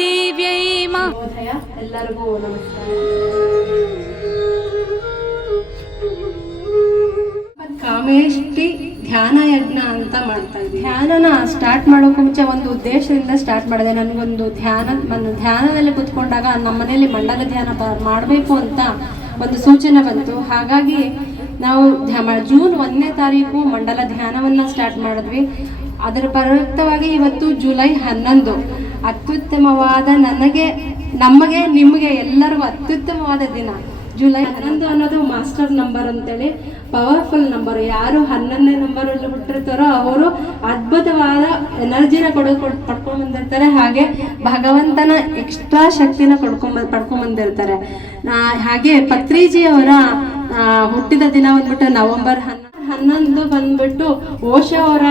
ದೇವ್ಯೈ ಮಹೋದಯ. ಎಲ್ಲರಿಗೂ ನಮಸ್ಕಾರ. ಕಾಮೇಷ್ಟಿ ಧ್ಯಾನ ಯಜ್ಞ ಅಂತ ಮಾಡ್ತಾ ಇದ್ವಿ. ಧ್ಯಾನನ ಸ್ಟಾರ್ಟ್ ಮಾಡೋಕೆ ಮುಂಚೆ ಒಂದು ಉದ್ದೇಶದಿಂದ ಸ್ಟಾರ್ಟ್ ಮಾಡಿದೆ. ನನಗೊಂದು ಧ್ಯಾನದಲ್ಲಿ ಕೂತ್ಕೊಂಡಾಗ ನಮ್ಮ ಮನೆಯಲ್ಲಿ ಮಂಡಲ ಧ್ಯಾನ ಮಾಡಬೇಕು ಅಂತ ಒಂದು ಸೂಚನೆ ಬಂತು. ಹಾಗಾಗಿ ನಾವು ಜೂನ್ 1ನೇ ತಾರೀಕು ಮಂಡಲ ಧ್ಯಾನವನ್ನು ಸ್ಟಾರ್ಟ್ ಮಾಡಿದ್ವಿ. ಅದರ ಪ್ರಯುಕ್ತವಾಗಿ ಇವತ್ತು ಜುಲೈ 11 ಅತ್ಯುತ್ತಮವಾದ ನಮಗೆ ನಿಮಗೆ ಎಲ್ಲರಿಗೂ ಅತ್ಯುತ್ತಮವಾದ ದಿನ. ಜುಲೈ 11 ಅನ್ನೋದು ಮಾಸ್ಟರ್ ನಂಬರ್ ಅಂತೇಳಿ ಪವರ್ಫುಲ್ ನಂಬರ್. ಯಾರು 11ನೇ ನಂಬರಲ್ಲಿ ಹುಟ್ಟಿರ್ತಾರೋ ಅವರು ಅದ್ಭುತವಾದ ಎನರ್ಜಿನ ಪಡ್ಕೊಂಡ್ ಬಂದಿರ್ತಾರೆ. ಹಾಗೆ ಭಗವಂತನ ಎಕ್ಸ್ಟ್ರಾ ಶಕ್ತಿನ ಪಡ್ಕೊಂಡ್ ಬಂದಿರ್ತಾರೆ. ಹಾಗೆ ಪತ್ರಿಜಿ ಅವರ ಹುಟ್ಟಿದ ದಿನ ಬಂದ್ಬಿಟ್ಟು ನವೆಂಬರ್ 11 ಬಂದ್ಬಿಟ್ಟು ಓಶೋ ಅವರ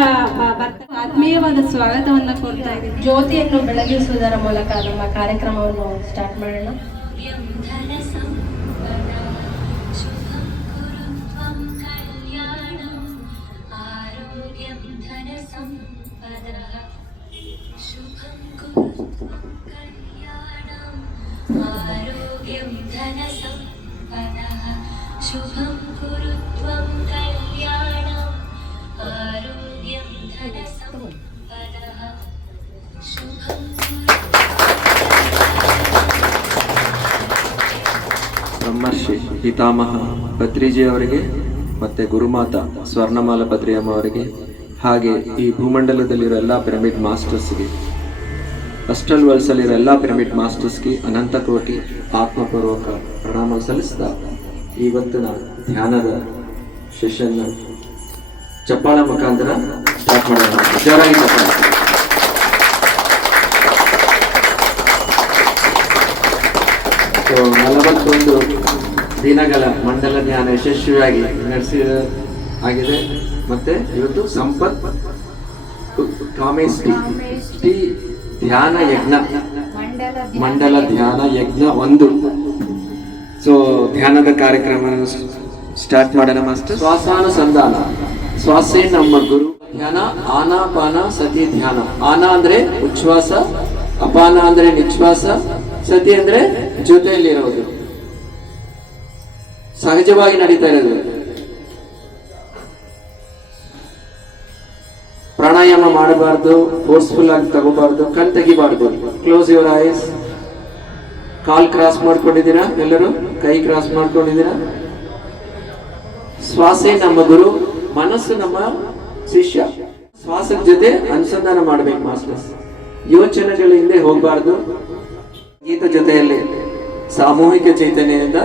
ಆತ್ಮೀಯವಾದ ಸ್ವಾಗತವನ್ನ ಕೋರ್ತಾ ಇದ್ದೀವಿ. ಜ್ಯೋತಿಯನ್ನು ಬೆಳಗಿಸುವುದರ ಮೂಲಕ ನಮ್ಮ ಕಾರ್ಯಕ್ರಮವನ್ನು ಸ್ಟಾರ್ಟ್ ಮಾಡೋಣ. शुभं कुरु त्वं कल्याणम् आरोग्यं धनसम्पदः शुभं ಬ್ರಹ್ಮರ್ಷಿ ಪಿತಾಮಹ ಪತ್ರಿಜಿ ಅವರಿಗೆ ಮತ್ತೆ ಗುರುಮಾತಾ ಸ್ವರ್ಣಮಾಲ ಪತ್ರಿಯಮ್ಮ ಅವರಿಗೆ ಹಾಗೆ ಈ ಭೂಮಂಡಲದಲ್ಲಿರೋ ಎಲ್ಲ ಪಿರಮಿಡ್ ಮಾಸ್ಟರ್ಸ್ಗೆ ಅಸ್ಟಲ್ ವರ್ಲ್ಡ್ಸ್ ಅಲ್ಲಿರೋ ಎಲ್ಲ ಪಿರಮಿಡ್ ಮಾಸ್ಟರ್ಸ್ಗೆ ಅನಂತ ಕೋಟಿ ಆತ್ಮಪೂರ್ವಕ ಪ್ರಣಾಮ ಸಲ್ಲಿಸಿದ ಇವತ್ತಿನ ಧ್ಯಾನದ ಸೆಷನ್ ಚಪ್ಪಾಳ ಮುಖಾಂತರ ಸ್ಟಾರ್ಟ್ ಮಾಡೋಣ. ಜೋರಾಗಿ ಚಪ್ಪಾಳ. ಸೊ 41 ದಿನಗಳ ಮಂಡಲ ಧ್ಯಾನ ಯಶಸ್ವಿಯಾಗಿ ಆಗಿದೆ. ಮತ್ತೆ ಇವತ್ತು ಸಂಪತ್ ಕಾಮೇಷ್ಟಿ ಧ್ಯಾನ ಯಜ್ಞ ಮಂಡಲ ಧ್ಯಾನ ಯಜ್ಞ 1. ಸೊ ಧ್ಯಾನದ ಕಾರ್ಯಕ್ರಮ ಸ್ಟಾರ್ಟ್ ಮಾಡೋಣ ಮಾಸ್ಟರ್. ಶ್ವಾಸಾನುಸಂಧಾನ. ಶ್ವಾಸೇ ನಮ್ಮ ಗುರು. ಧ್ಯಾನ ಆನಾಪಾನ ಸತಿ ಧ್ಯಾನ. ಆನ ಅಂದ್ರೆ ಉಚ್ಛ್ವಾಸ, ಅಪಾನ ಅಂದ್ರೆ ನಿಶ್ವಾಸ, ಸತಿ ಅಂದ್ರೆ ಜೊತೆಯಲ್ಲಿರೋದು, ಸಹಜವಾಗಿ ನಡೀತಾ ಇರೋದು. ಪ್ರಾಣಾಯಾಮ ಮಾಡಬಾರ್ದು, ಫೋರ್ಸ್ಫುಲ್ ಆಗಿ ತಗೋಬಾರ್ದು, ಕಣ್ ತೆಗಿಬಾರ್ದು. Close your eyes. ಕಾಲ್ ಕ್ರಾಸ್ ಮಾಡ್ಕೊಂಡಿದ್ದೀರಾ? ಎಲ್ಲರೂ ಕೈ ಕ್ರಾಸ್ ಮಾಡ್ಕೊಂಡಿದ್ದೀರಾ? ಶ್ವಾಸೇ ನಮ್ಮ ಗುರು, ಮನಸ್ಸು ನಮ್ಮ ಶಿಷ್ಯ. ಶ್ವಾಸದ ಜೊತೆ ಅನುಸಂಧಾನ ಮಾಡ್ಬೇಕು ಮಾಸ್ಟರ್ಸ್. ಯೋಚನೆಗಳ ಹಿಂದೆ ಹೋಗಬಾರ್ದು. ಗೀತ ಜೊತೆಯಲ್ಲಿ ಸಾಮೂಹಿಕ ಚೈತನ್ಯದಿಂದ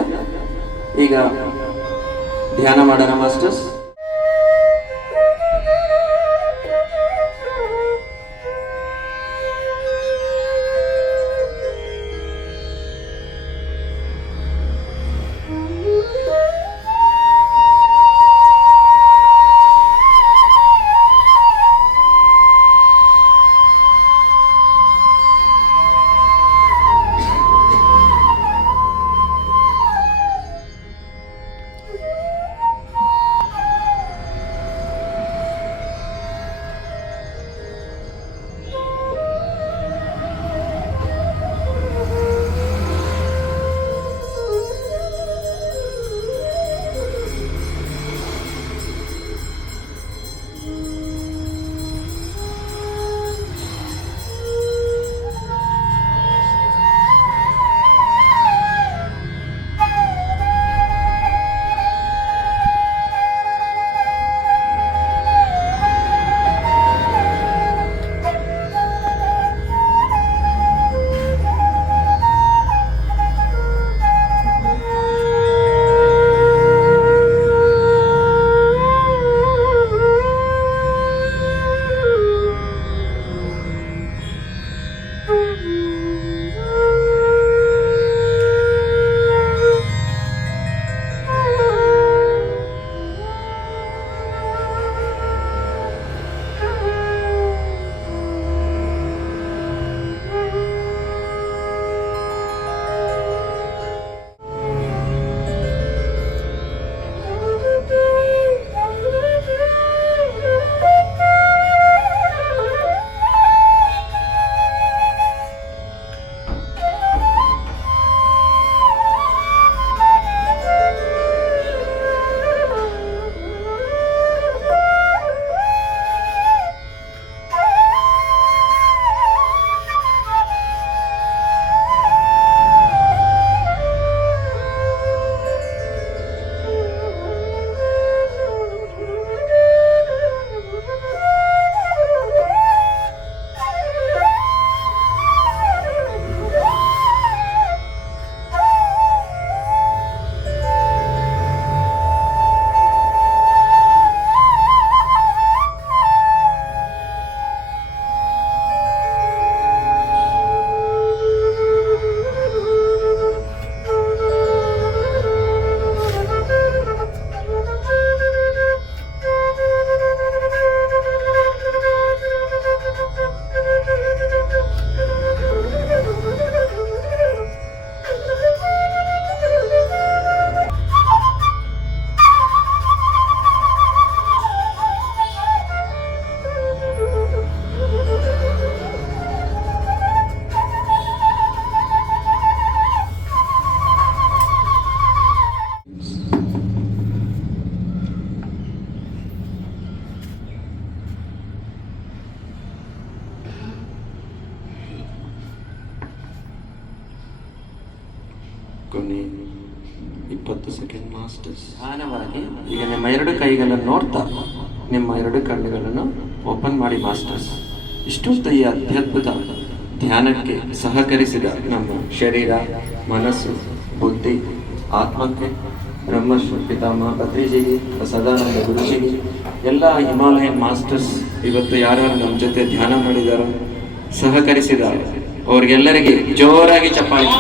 ಈಗ ಧ್ಯಾನ ಮಾಡೋಣ ಮಾಸ್ಟರ್ಸ್. ಕೊನೆ 20 ಸೆಕೆಂಡ್ ಮಾಸ್ಟರ್ಸ್. ಧ್ಯಾನವಾಗಿ ಈಗ ನಿಮ್ಮ 2 ಕೈಗಳನ್ನು ನೋಡ್ತಾ ನಿಮ್ಮ 2 ಕಣ್ಣುಗಳನ್ನು ಓಪನ್ ಮಾಡಿ ಮಾಸ್ಟರ್ಸ್. ಇಷ್ಟೊತ್ತು ಈ ಅತ್ಯದ್ಭುತ ಧ್ಯಾನಕ್ಕೆ ಸಹಕರಿಸಿದ ನಮ್ಮ ಶರೀರ, ಮನಸ್ಸು, ಬುದ್ಧಿ, ಆತ್ಮಕ್ಕೆ ಬ್ರಹ್ಮಶ್ರೀ ಪಿತಾಮಹ ಪತ್ರಿಜಿಗೆ, ಸದಾನಂದ ಗುರುಜಿಗೆ, ಎಲ್ಲ ಹಿಮಾಲಯನ್ ಮಾಸ್ಟರ್ಸ್ ಇವತ್ತು ಯಾರ್ಯಾರು ನಮ್ಮ ಜೊತೆ ಧ್ಯಾನ ಮಾಡಿದಾರೋ, ಸಹಕರಿಸಿದ್ದಾರೆ, ಅವ್ರಿಗೆಲ್ಲರಿಗೆ ಜೋರಾಗಿ ಚಪ್ಪಾಳೆ.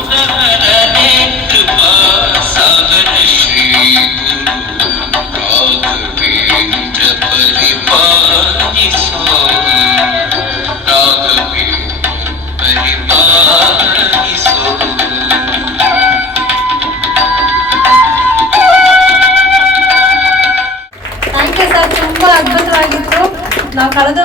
ಥ್ಯಾಂಕ್ ಯು ಸರ್, ತುಂಬ ಅದ್ಭುತವಾಗಿತ್ತು. ನಾವು ಕಳೆದ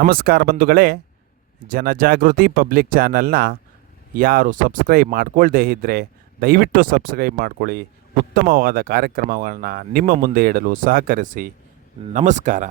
ನಮಸ್ಕಾರ ಬಂಧುಗಳೇ, ಜನಜಾಗೃತಿ ಪಬ್ಲಿಕ್ ಚಾನಲ್ನ ಯಾರು ಸಬ್ಸ್ಕ್ರೈಬ್ ಮಾಡ್ಕೊಳ್ದೇ ಇದ್ದರೆ ದಯವಿಟ್ಟು ಸಬ್ಸ್ಕ್ರೈಬ್ ಮಾಡ್ಕೊಳ್ಳಿ. ಉತ್ತಮವಾದ ಕಾರ್ಯಕ್ರಮಗಳನ್ನು ನಿಮ್ಮ ಮುಂದೆ ಇಡಲು ಸಹಕರಿಸಿ. ನಮಸ್ಕಾರ.